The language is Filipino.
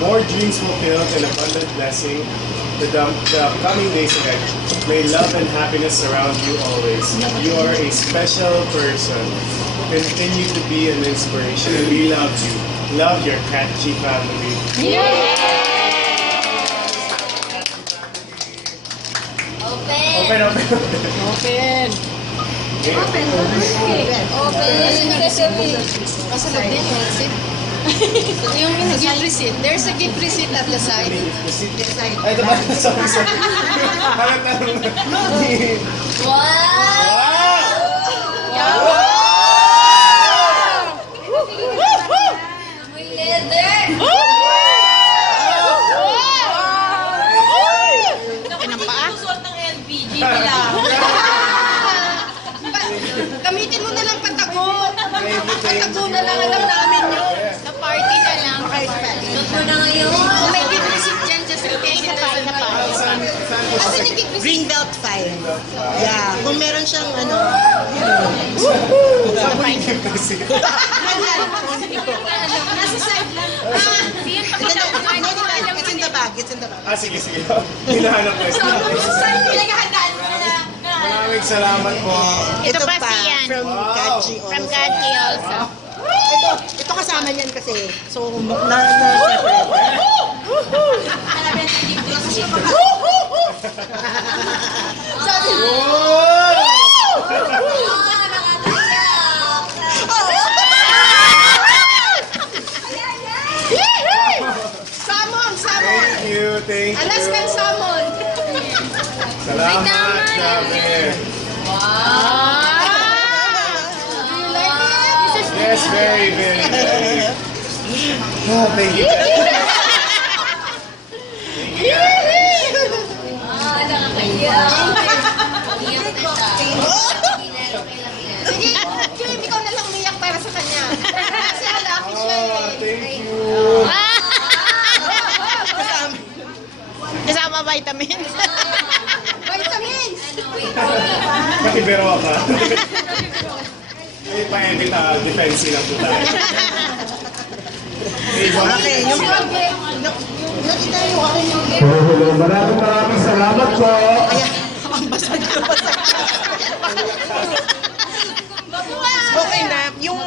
more dreams fulfilled and abundant blessing the coming days ahead. May love and happiness surround you always. You are a special person. Continue to be an inspiration, and we love you. Love your Catchy family. Open, open. Open. Yung gift receipt. There's a gift receipt at the side. Ay, ito ba? Sorry, sorry. Parang tanong. May leather! Suot ng LPG nila. Gamitin mo na lang patago. Patago na lang, alam namin yun. Sa party na lang. Suot mo na ngayon. Kung may gift receipt dyan, just in case it doesn't pass. Asan yung gift receipt? Greenbelt 5. Yeah. Kung meron siyang ano. Nasa side lang. It's in the bag. It's in the bag. Ah, sige, sige. Hinahanap ko. Pinaghahandaan mo na lang. Maraming salamat po. Ito pa pa, si Yan. from Catchy also. From Catchy also. Ito kasama niyan kasi. So, na-separate. Salmon! Thank you, thank you. Alaskan salmon! Salamat, grabe. Yes, very, very, very. Oh, thank you. Sige, Kim, ikaw na lang umiyak para sa kanya. Kasi lalaki siya Oh, eh. thank you. Kasama vitamins. Vitamins! Pati bero ka. Hindi pa edit, defensive lang po tayo. Okay, yung nakita yung akin yung Hello, maraming salamat po. ayan, ang basag na basag. Okay na, yung